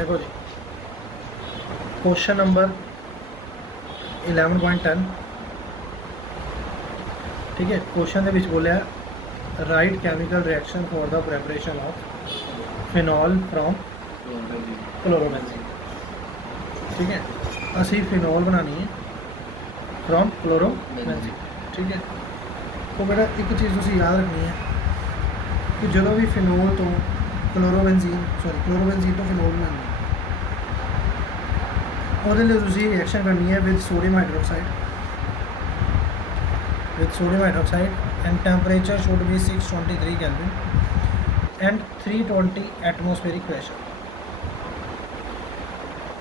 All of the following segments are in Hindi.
देखो जी, क्वेश्चन नंबर 11.10 ठीक है। क्वेश्चन ਦੇ ਵਿੱਚ ਬੋਲਿਆ right chemical reaction for the preparation of phenol from chlorobenzene. ठीक है, असी फिनॉल बनानी है फ्रॉम क्लोरोबेंजीन। ठीक है, तो बेटा एक चीज़ तुसी याद रखनी है कि जो भी फिनॉल तो क्लोरोबेंजीन तो फिनॉल बनानी है, ਉਹਦੇ ਲਈ ਤੁਸੀਂ रिएक्शन करनी है with sodium hydroxide and temperature should be 623 Kelvin and 320 atmospheric pressure।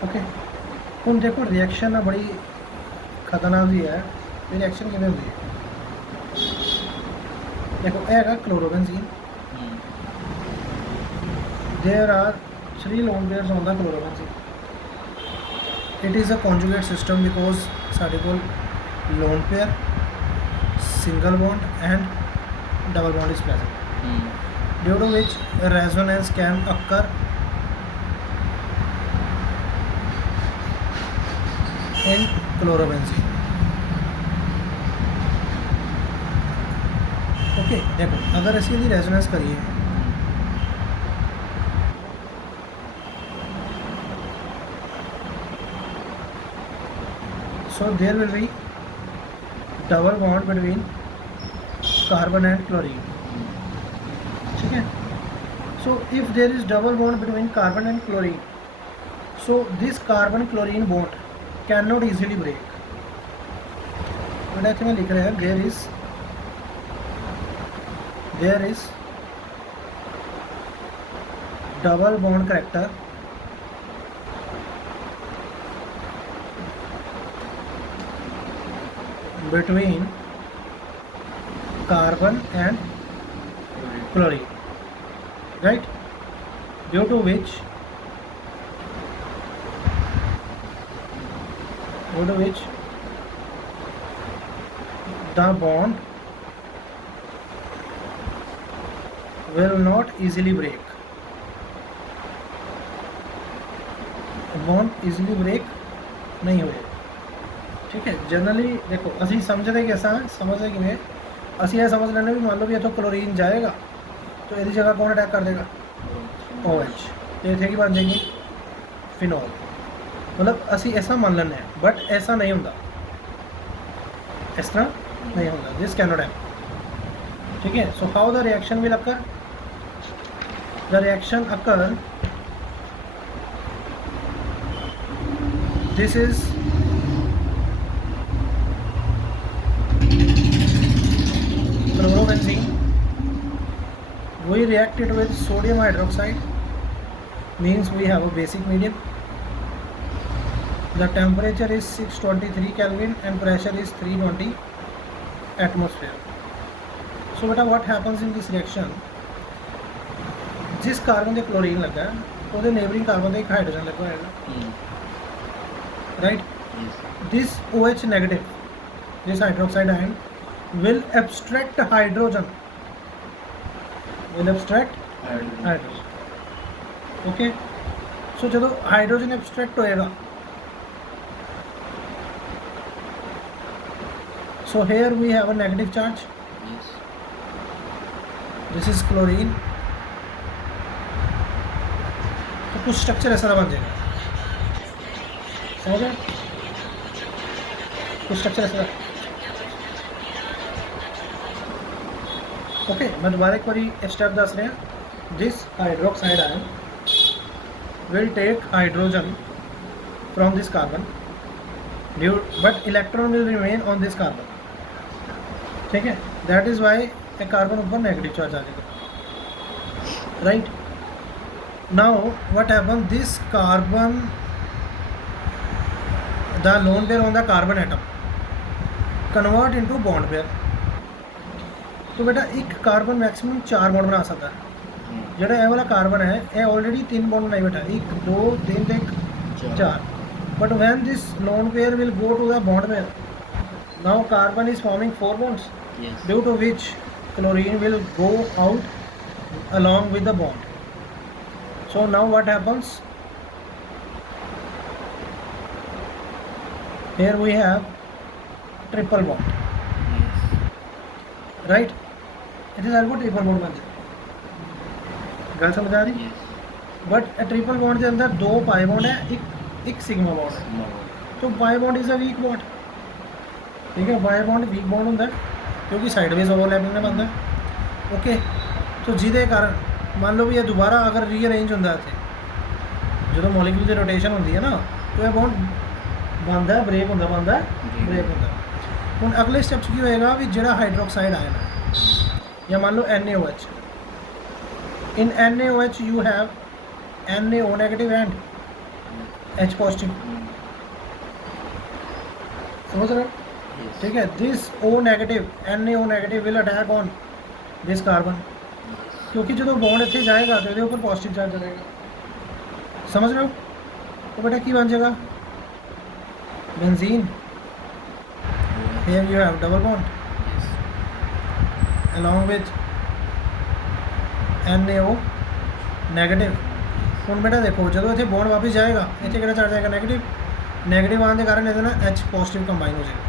Okay, ਹੁਣ देखो रिएक्शन ना बड़ी खतरनाक भी है। ये रिएक्शन किमें होती है, देखो यह है chlorobenzene, there are 3 lone pairs on the chlorobenzene. It is a conjugate system because साढ़े कोल lone pair, single bond and double bond is present, due to which resonance can occur in chlorobenzene। Okay, देखो अगर असी इसकी रेजोनेंस करिए so there will be double bond between carbon and chlorine। ठीक है, so if there is double bond between carbon and chlorine, so this carbon chlorine bond cannot easily break। मैं लिख रहा है there is double bond character between carbon and chlorine, right, due to which the bond will not easily break। bond easily break नहीं होएगा। ठीक है, जनरली देखो असी समझते कि ऐसा समझते कि असी यह समझ लेने भी मान लो भी इतों क्लोरीन जाएगा तो यदि जगह कौन अटैक कर देगा, OH, तो इतने की बन जाएगी फिनॉल। मतलब असी ऐसा मान लेने हैं, बट ऐसा नहीं होता, इस तरह नहीं होता, दिस कैनॉट हैपन। ठीक है, so how the reaction will occur, the reaction occur, this is chlorobenzene, we react it with sodium hydroxide, means we have a basic medium, the temperature is 623 Kelvin and pressure is 320 atmosphere। so beta what happens in this reaction, जिस कार्बन से क्लोरीन लगा है वो नेबरिंग कार्बन से एक हाइड्रोजन लगा होगा, right. This OH negative, this hydroxide ion will abstract hydrogen, okay। so जब हाइड्रोजन abstract होएगा, so here we have a negative charge, this is chlorine, तो कुछ स्ट्रक्चर ऐसा बन जाएगा, समझ रहे, कुछ स्ट्रक्चर ऐसा। ओके, मैं दोबारा एक बार स्टेप दस रहा हूँ। This hydroxide ion will take hydrogen from this carbon, but electron will remain on this carbon. ठीक है, that is why a carbon ऊपर नेगेटिव चार्ज आ जाएगा, right. Now what happen, this carbon, the lone pair on the carbon atom convert into bond pair. तो बेटा एक कार्बन मैक्सिमम 4 बॉन्ड बना सकता है, जो यह वाला कार्बन है ये ऑलरेडी 3 बॉन्ड बनाई बैठा, 1 2 3 1 4, but when this lone pair will go to the bond pair, now carbon is forming 4 bonds, due to which chlorine will go out along with the bond। so now what happens, here we have triple bond, yes, right? इतने सारे को ट्रिपल बॉन्ड बन जाए, गल समझ आ रही? yes, बट ट्रिपल बॉन्ड के अंदर दो पाई बॉन्ड है, एक सिग्मा बॉन्ड है, small, तो pi bond is a weak bond, ठीक है? पाई बॉन्ड वीक बॉन्ड होंगे क्योंकि साइडवेज ओवरलैपिंग में बनता है, ओके? तो जिदे कारण मान लो भी ये दोबारा अगर रीअरेंज होंगे इतने जो मॉलिक्यूल की रोटेशन होती है ना, तो यह बॉन्ड बनता है, ब्रेक होंगे, बनता है, ब्रेक होंगे। हम अगले स्टेप्स की होएगा भी जो हाइड्रोक्साइड आयन है, या मान लो NaOH, in NaOH you have NaO negative and H positive, समझ रहे हो? yes, ठीक है, this O negative NaO negative will attack on this carbon, yes, क्योंकि जो बॉन्ड इतने जाएगा तो ये ऊपर पॉजिटिव चार्ज जाएगा, समझ रहे हो? तो बेटा की बन जाएगा benzene, here you have double bond yes, along with NaO negative. ਹੁਣ बेटा देखो जो इतने बॉन्ड वापस जाएगा इतने कितना चार्ज आएगा, नेगेटिव, नेगेटिव आने के कारण ये ना H पॉजिटिव कंबाइन हो जाएगा,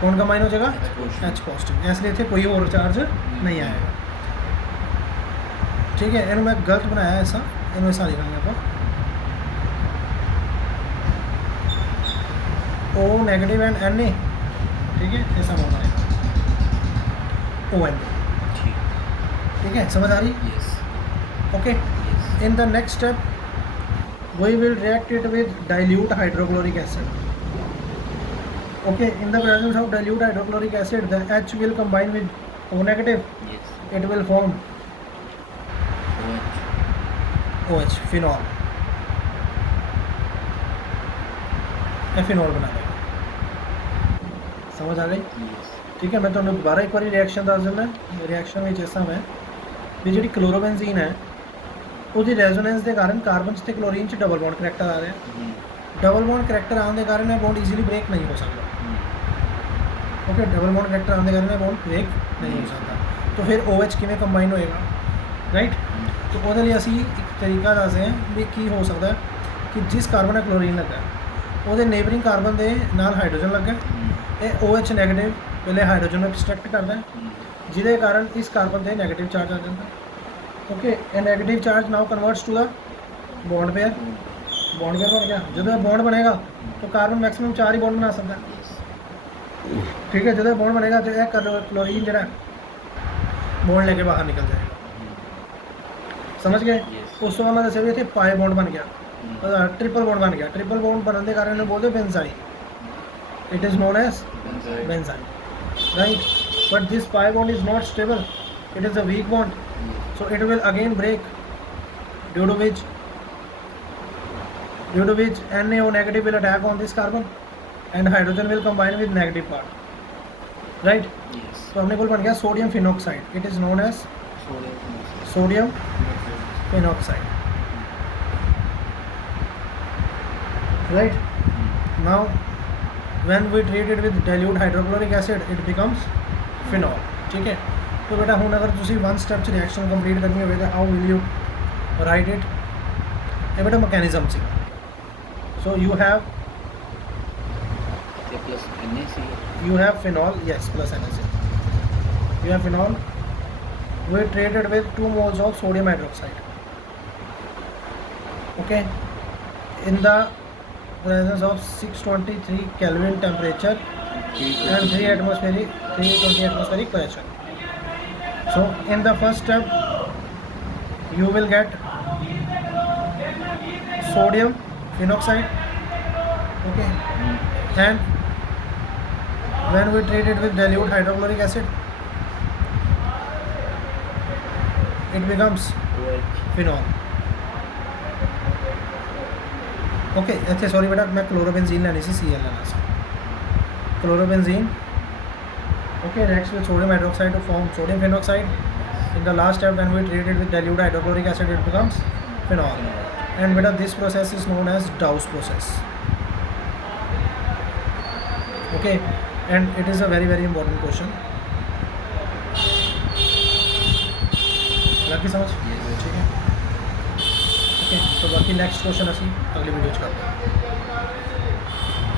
कौन कंबाइन हो जाएगा, H positive। H पॉजिटिव, इसलिए इतने कोई और चार्ज नहीं आएगा, ठीक है? इन्होंने मैं गलत बनाया है ऐसा, इन्होंने ऐसा लिखेंगे आप O नेगेटिव एंड Na, ठीक है? ऐसा बॉन्ड आएगा ON, ठीक, ठीक है? समझ आ रही? yes, okay. yes, In the next step, we will react it with dilute hydrochloric acid. Okay, in the presence of dilute hydrochloric acid, the H will combine with O negative. yes, It will form OH, OH, phenol. ये फिनॉल बना देगा, समझ आ गई? yes, ठीक है, मैं तुम्हें दोबारा एक बार रिएक्शन दस देना। रिएक्शन में जैसा मैं भी जी क्लोरोबेंजीन है उसकी रेजोनेंस के कारण कार्बन से क्लोरीन च डबल बॉन्ड करैक्टर आ रहा है, डबल बॉन्ड करैक्टर आने के कारण बॉन्ड ईजीली ब्रेक नहीं हो सकता, ओके? डबल बॉन्ड करैक्टर आने के कारण बॉन्ड ब्रेक नहीं हो सकता, तो फिर OH किमें कंबाइन होएगा, राइट? तो वो लिए असी एक तरीका दसते हैं भी की हो सकता है कि जिस कार्बन में क्लोरीन लगा वो नेबरिंग कार्बन के नाल हाइड्रोजन लगा, ये OH नेगेटिव पहले हाइड्रोजन में एक्सट्रैक्ट करता है, जिसके कारण इस कार्बन से नेगेटिव चार्ज आ जाता है, okay? A negative charge now converts to the bond pair, bond pair बन गया। जो बॉन्ड बनेगा तो कार्बन मैक्सिमम 4 ही बॉन्ड बना सकता है, ठीक है? जो बॉन्ड बनेगा तो यह क्लोरीन जो बॉन्ड लेके बाहर निकल जाएगा, समझ गए? उस तो मैं दस भी इतने पाई बॉन्ड बन गया, ट्रिपल बॉन्ड बन गया, ट्रिपल बॉन्ड बनने के कारण बोलते benzyne, it is known as benzyne, right? But this pi bond is not stable, it is a weak bond, so it will again break, due to which NaO negative will attack on this carbon and hydrogen will combine with negative part, right? yes, तो हमने बोल बन गया sodium phenoxide, it is known as sodium, sodium phenoxide, right? Now when we treat it with dilute hydrochloric acid it becomes phenol, ठीक है? तो बेटा हूँ अगर तुम वन स्टेप च रिएक्शन कंप्लीट करनी हो तो how will you write it, ये बेटा mechanism see, so you have plus NaCl, you have phenol, yes, plus NaCl, you have phenol, we treated with 2 moles of sodium hydroxide, okay, in the presence of 623 Kelvin temperature and 320 atmospheric pressure. So in the first step you will get sodium phenoxide, okay, and when we treat it with dilute hydrochloric acid it becomes OH, phenol, okay? इतने सॉरी बेटा मैं क्लोरोबेंजीन लेनी सी, Cl लेना सी, chlorobenzene, okay, reacts with sodium hydroxide to form sodium phenoxide. In the last step when we treat it with dilute hydrochloric acid it becomes phenol, and beta this process is known as Dow's process, okay? And it is a very very important question, लगी समझ? ठीक है, ओके? तो बाकी नेक्स्ट क्वेश्चन असी अगली वीडियो च करते हैं।